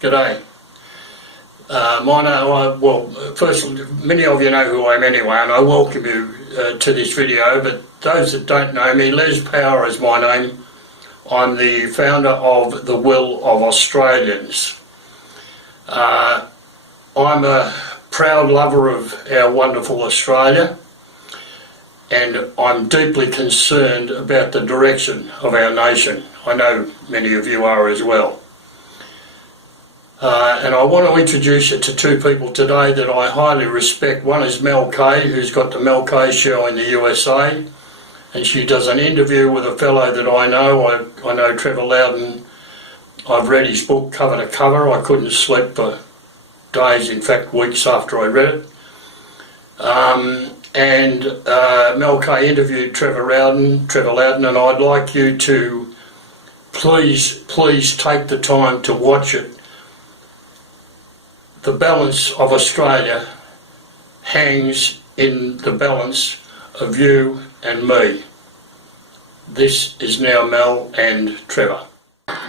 G'day. First, many of you know who I am anyway, and I welcome you to this video, but those that don't know me, Les Power is my name. I'm the founder of The Will of Australians. I'm a proud lover of our wonderful Australia, and I'm deeply concerned about the direction of our nation. I know many of you are as well. And I want to introduce you to two people today that I highly respect. One is Mel Kay, who's got the Mel Kay show in the USA, and she does an interview with a fellow that I know. I know Trevor Lowden. I've read his book cover to cover. I couldn't sleep for days, in fact weeks after I read it. Mel Kay interviewed Trevor Lowden, and I'd like you to please take the time to watch it. The balance of Australia hangs in the balance of you and me. This is now Mel and Trevor.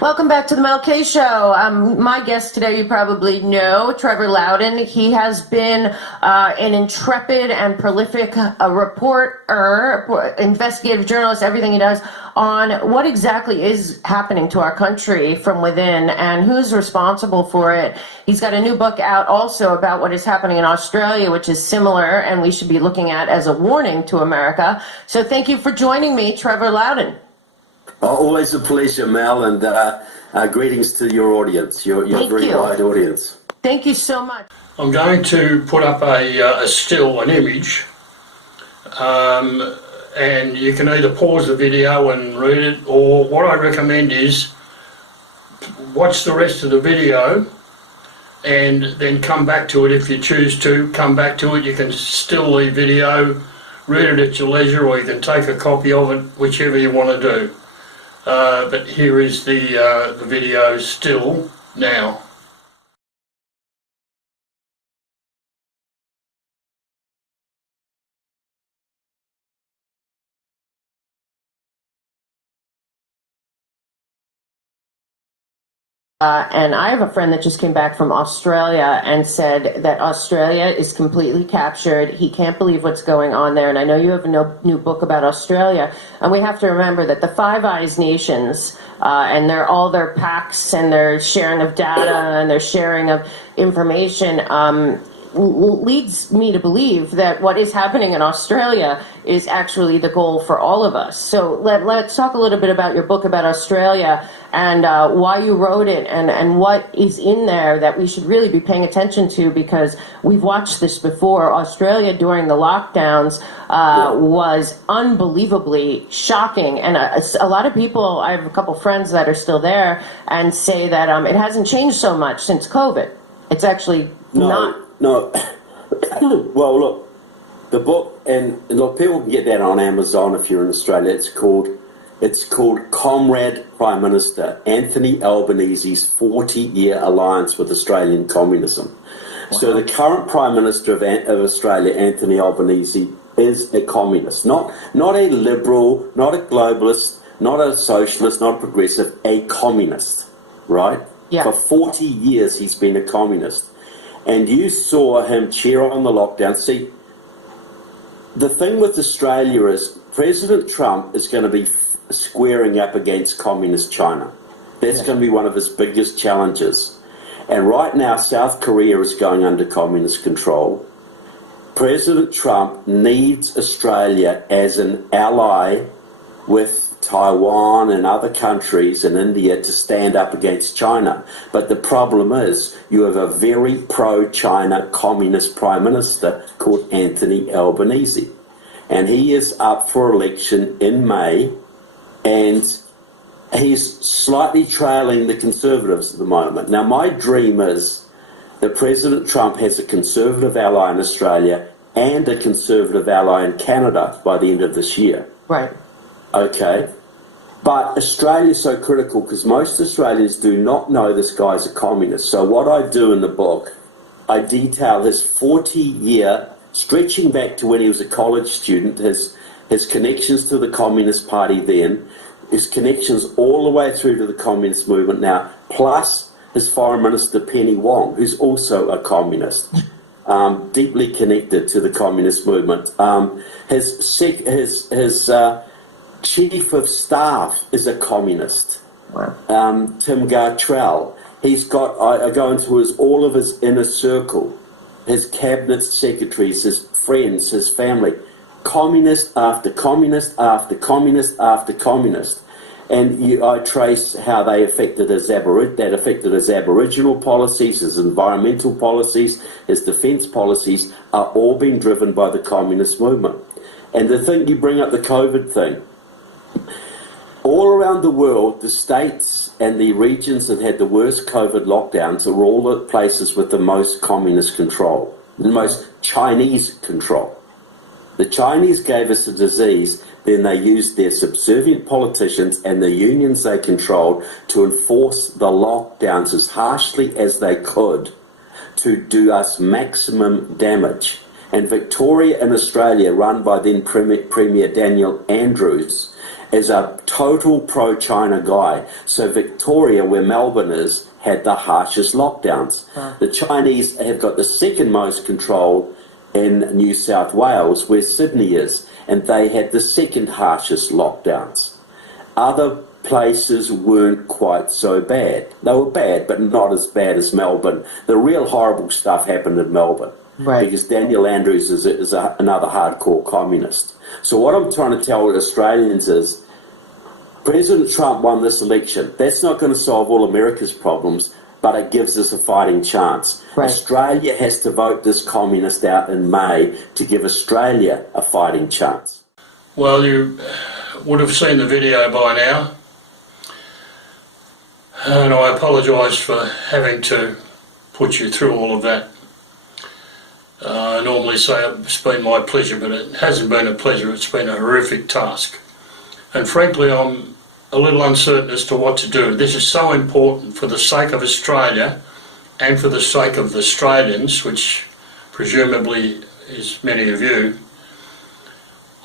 Welcome back to the Mel K Show. My guest today, you probably know, Trevor Lowden. He has been an intrepid and prolific reporter, investigative journalist, everything he does on what exactly is happening to our country from within and who's responsible for it. He's got a new book out also about what is happening in Australia, which is similar and we should be looking at as a warning to America. So thank you for joining me, Trevor Lowden. Always a pleasure, Mel, and greetings to your audience, your very wide audience. Thank you so much. I'm going to put up an image, and you can either pause the video and read it, or what I recommend is watch the rest of the video and then come back to it if you choose to. Come back to it. You can still leave video, read it at your leisure, or you can take a copy of it, whichever you want to do. But here is the video still now. And I have a friend that just came back from Australia and said that Australia is completely captured. He can't believe what's going on there. And I know you have a new book about Australia. And we have to remember that the Five Eyes nations and all their pacts and their sharing of data and their sharing of information leads me to believe that what is happening in Australia is actually the goal for all of us. So let's talk a little bit about your book about Australia and why you wrote it and what is in there that we should really be paying attention to, because we've watched this before. Australia during the lockdowns was unbelievably shocking, and a lot of people, I have a couple friends that are still there and say that it hasn't changed so much since COVID. It's actually not. No. Well, look, the book, and look, people can get that on Amazon if you're in Australia. It's called Comrade, Prime Minister Anthony Albanese's 40-year alliance with Australian communism. Wow. So the current Prime Minister of Australia, Anthony Albanese, is a communist, not a liberal, not a globalist, not a socialist, not a progressive, a communist, right? Yeah. For 40 years he's been a communist. And you saw him cheer on the lockdown. See, the thing with Australia is President Trump is going to be squaring up against communist China. That's going to be one of his biggest challenges. And right now, South Korea is going under communist control. President Trump needs Australia as an ally with Taiwan and other countries and India to stand up against China. But the problem is you have a very pro-China communist Prime Minister called Anthony Albanese. And he is up for election in May, and he's slightly trailing the Conservatives at the moment. Now, my dream is that President Trump has a Conservative ally in Australia and a Conservative ally in Canada by the end of this year. Right. Okay. But Australia's so critical because most Australians do not know this guy's a communist. So what I do in the book, I detail his 40-year, stretching back to when he was a college student, his connections to the Communist Party then, his connections all the way through to the communist movement now, plus his Foreign Minister Penny Wong, who's also a communist, deeply connected to the communist movement. His chief of staff is a communist. Wow. Tim Gartrell. He's got, I go into all of his inner circle, his cabinet secretaries, his friends, his family, communist after communist after communist after communist. And I trace how they affected his Aboriginal policies, his environmental policies, his defence policies, are all being driven by the communist movement. And the thing, you bring up the COVID thing, all around the world, the states and the regions that had the worst COVID lockdowns are all the places with the most communist control, the most Chinese control. The Chinese gave us a disease, then they used their subservient politicians and the unions they controlled to enforce the lockdowns as harshly as they could to do us maximum damage. And Victoria in Australia, run by then Premier Daniel Andrews, is a total pro-China guy. So Victoria, where Melbourne is, had the harshest lockdowns. The Chinese have got the second most control in New South Wales, where Sydney is, and they had the second harshest lockdowns. Other places weren't quite so bad. They were bad, but not as bad as Melbourne. The real horrible stuff happened in Melbourne. Right. Because Daniel Andrews is another hardcore communist. So what I'm trying to tell Australians is, President Trump won this election. That's not going to solve all America's problems, but it gives us a fighting chance. Right. Australia has to vote this communist out in May to give Australia a fighting chance. Well, you would have seen the video by now, and I apologise for having to put you through all of that. I normally say it's been my pleasure, but it hasn't been a pleasure, it's been a horrific task. And frankly, I'm a little uncertain as to what to do. This is so important for the sake of Australia and for the sake of the Australians, which presumably is many of you.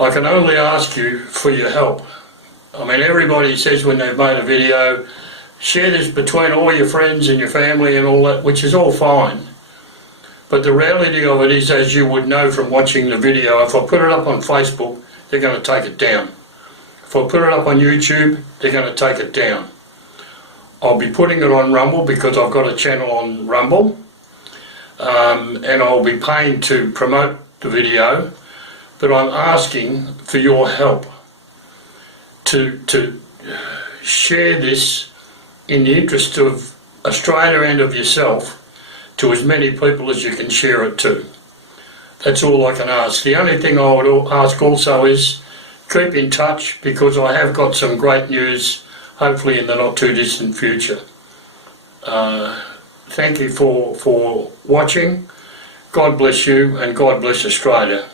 I can only ask you for your help. I mean, everybody says when they've made a video, share this between all your friends and your family and all that, which is all fine. But the reality of it is, as you would know from watching the video, if I put it up on Facebook, they're going to take it down. If I put it up on YouTube, they're going to take it down. I'll be putting it on Rumble because I've got a channel on Rumble, and I'll be paying to promote the video, but I'm asking for your help to share this in the interest of Australia and of yourself to as many people as you can share it to. That's all I can ask. The only thing I would ask also is keep in touch, because I have got some great news, hopefully in the not too distant future. Thank you for watching. God bless you, and God bless Australia.